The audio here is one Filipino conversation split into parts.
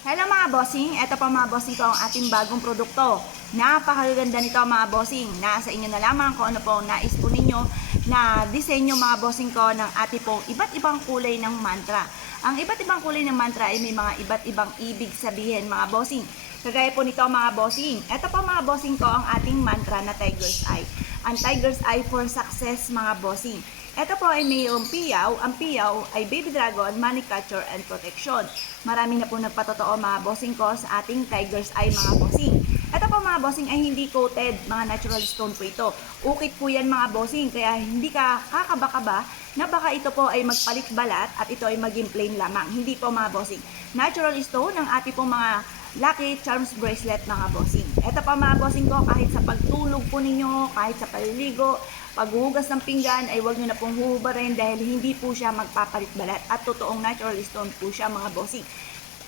Hello mga bossing, eto pa mga bossing ko ang ating bagong produkto. Napakaganda nito mga bossing. Nasa inyo na lamang kung ano po nais po ninyo na disenyo mga bossing ko ng ating pong iba't ibang kulay ng mantra. Ang iba't ibang kulay ng mantra ay may mga iba't ibang ibig sabihin mga bossing. Kagaya po nito mga bossing. Eto pa mga bossing ko ang ating mantra na Tiger's Eye. Ang Tiger's Eye for success mga bossing. Ito po ay mayroong piyaw. Ang piyaw ay baby dragon, money catcher, and protection. Marami na po nagpatotoo mga bossing ko sa ating Tiger's Eye mga bossing. Ito po mga bossing ay hindi coated, mga natural stone po ito. Ukit po yan mga bossing, kaya hindi ka kakaba-kaba na baka ito po ay magpalit balat at ito ay maging plain lamang. Hindi po mga bossing. Natural stone ang ating pong mga Lucky Charms bracelet mga bossing. Ito pa mga bossing ko, kahit sa pagtulog po ninyo, kahit sa paliligo, paghuhugas ng pinggan ay huwag nyo na pong huhubarin dahil hindi po siya magpapalit balat at totoong natural stone po siya mga bossing.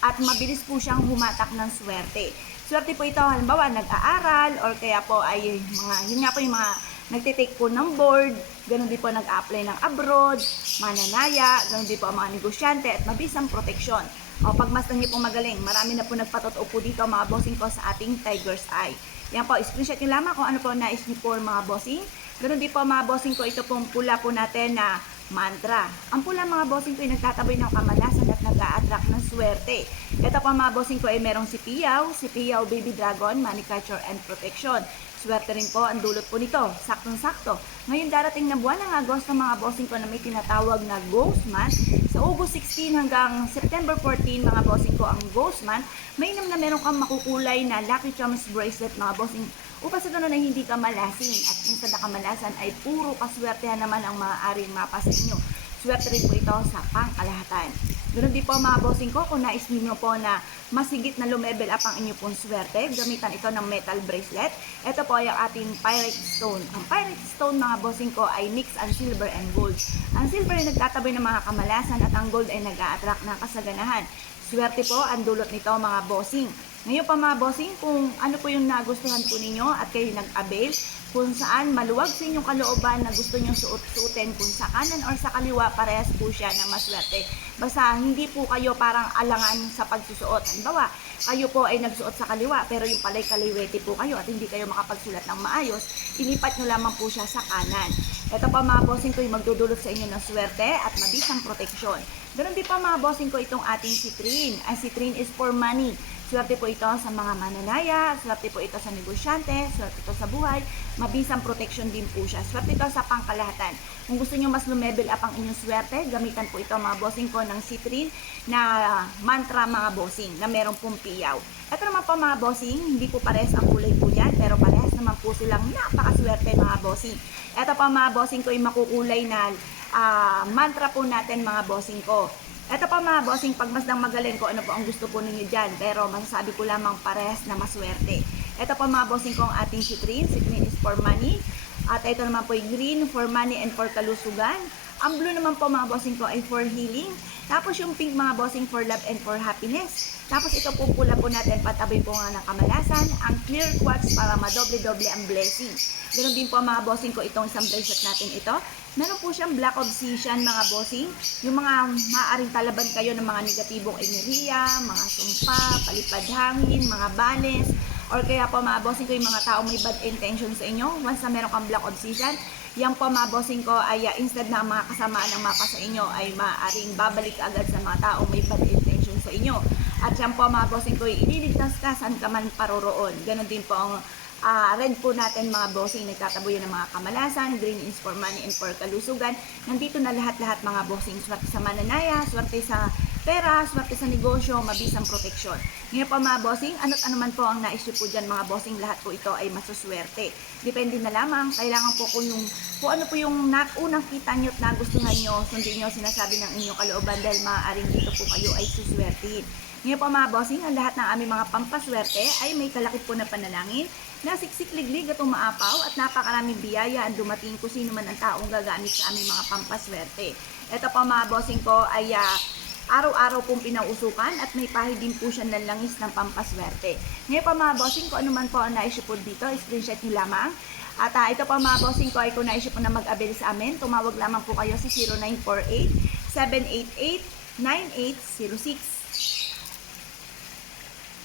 At mabilis po siyang humatak ng swerte. Swerte po ito halimbawa nag-aaral or kaya po ay mga, yun nga po yung mga nagtitake po ng board, ganun din po nag-apply ng abroad, mananaya, ganun din po ang mga negosyante at mabisang proteksyon. O pagmasdan niyo po magaling, marami na po nagpatotoo po dito mga bossing ko sa ating Tiger's Eye. Yan po, screenshot niyo lamang kung ano po nais niyo po mga bossing. Ganun din po mga bossing ko, ito pong pula po natin na mantra. Ang pula mga bossing ko ay nagtataboy ng kamalasan at nag-a-attract ng swerte. Ito po mga bossing ko ay merong si Piyaw, Baby Dragon, Money Catcher, and Protection. Swerte rin po ang dulot po nito, saktong-sakto. Ngayon darating na buwan ng Agosto mga bossing ko na may tinatawag na Ghost Month. Sa August 16 hanggang September 14 mga bossing ko ang Ghost Month, mainam na meron kang makukulay na Lucky Charms bracelet mga bossing upang sa ganun ay hindi ka malasing at minsan na kamalasan ay puro kaswertehan naman ang maaaring mapa sa inyo. Swerte rin po ito sa pangkalahatan. Ganun din po mga bossing ko, kung nais niyo po na masigit na lumevel up ang inyo pong swerte, gamitan ito ng metal bracelet. Ito po ay ang ating Pirate Stone. Ang Pirate Stone mga bossing ko ay mix ang silver and gold. Ang silver ay nagtataboy ng mga kamalasan at ang gold ay nag-a-attract ng kasaganahan. Swerte po ang dulot nito mga bossing. Ngayon pa mga bossing, kung ano po yung nagustuhan po ninyo at kayo nag-avail, kung saan maluwag sa inyong kalooban na gusto nyo suot-suotin, kung sa kanan or sa kaliwa, parehas po siya na maswerte. Basta hindi po kayo parang alangan sa pagsusuot. Halimbawa, kayo po ay nagsuot sa kaliwa pero yung palay kaliwete po kayo at hindi kayo makapagsulat ng maayos, ilipat nyo lamang po siya sa kanan. Ito pa mga bossing ko yung magdudulot sa inyo ng swerte at mabisang proteksyon. Ganun din pa mga bossing ko itong ating citrine. Ang citrine is for money. Swerte po ito sa mga mananaya, swerte po ito sa negosyante, swerte ito sa buhay, mabisang protection din po siya. Swerte ito sa pangkalahatan. Kung gusto nyo mas lumevel up ang inyong swerte, gamitan po ito mga bossing ko ng citrine na mantra mga bossing na merong pong piyaw. Ito naman po mga bossing, hindi po parehas ang kulay po yan, pero parehas naman po silang napakaswerte mga bossing. Ito pa mga bossing ko yung makukulay na mantra po natin mga bossing ko. Ito pa mga bossing, pagmasdang magaling ko ano po ang gusto po ninyo dyan, pero masasabi ko lamang parehas na maswerte. Ito pa mga bossing ko ang ating citrine. Citrine is for money. At ito naman po yung green for money and for kalusugan. Ang blue naman po mga bossing ko ay for healing. Tapos yung pink mga bossing for love and for happiness. Tapos ito po pula po natin patabi po nga ng kamalasan. Ang clear quartz para madoble-doble ang blessing. Ganun din po mga bossing ko itong isang bracelet natin ito. Meron po siyang black obsidian mga bossing. Yung mga maaaring talaban kayo ng mga negatibong enerhiya, mga sumpa, palipad hangin, mga banes, or kaya po mga bossing ko yung mga tao may bad intention sa inyo. Once na meron kang black obsidian, yan po mga bossing ko ay instead na mga kasamaan ng mapa sa inyo ay maaaring babalik agad sa mga tao may bad intention sa inyo. At yan po mga bossing ko, ililigtas ka saan ka man paroroon. Ganon din po ang red po natin mga bossing, nagtataboy ng mga kamalasan. Green is for money and for kalusugan. Nandito na lahat-lahat mga bossing. Swerte sa mananaya, swerte sa pera, swerte sa negosyo, mabisang proteksyon. Ngayon pa mga bossing, ano't ano man po ang naisip po dyan mga bossing, lahat po ito ay masuswerte. Depende na lamang, kailangan po kung ano po yung unang kita nyo at nagustuhan nyo, sundin nyo sinasabi ng inyong kalooban dahil maaaring dito po kayo ay suswertein. Ngayon po mga bossing, ang lahat ng aming mga pampaswerte ay may kalakip po na panalangin na siksik-liglig at umaapaw at napakaraming biyaya ang dumating kung sino man ang taong gagamit sa aming mga pampaswerte. Ito po mga bossing ko ay araw-araw pong pinausukan at may pahid din po siya ng langis ng pampaswerte. Ngayon pa mga bossing ko, ano man po ang naisip po dito, screenshot nyo lamang. At ito pa mga bossing ko ay kung naisip po na mag-avail sa amin, tumawag lamang po kayo sa 0948 788 9806.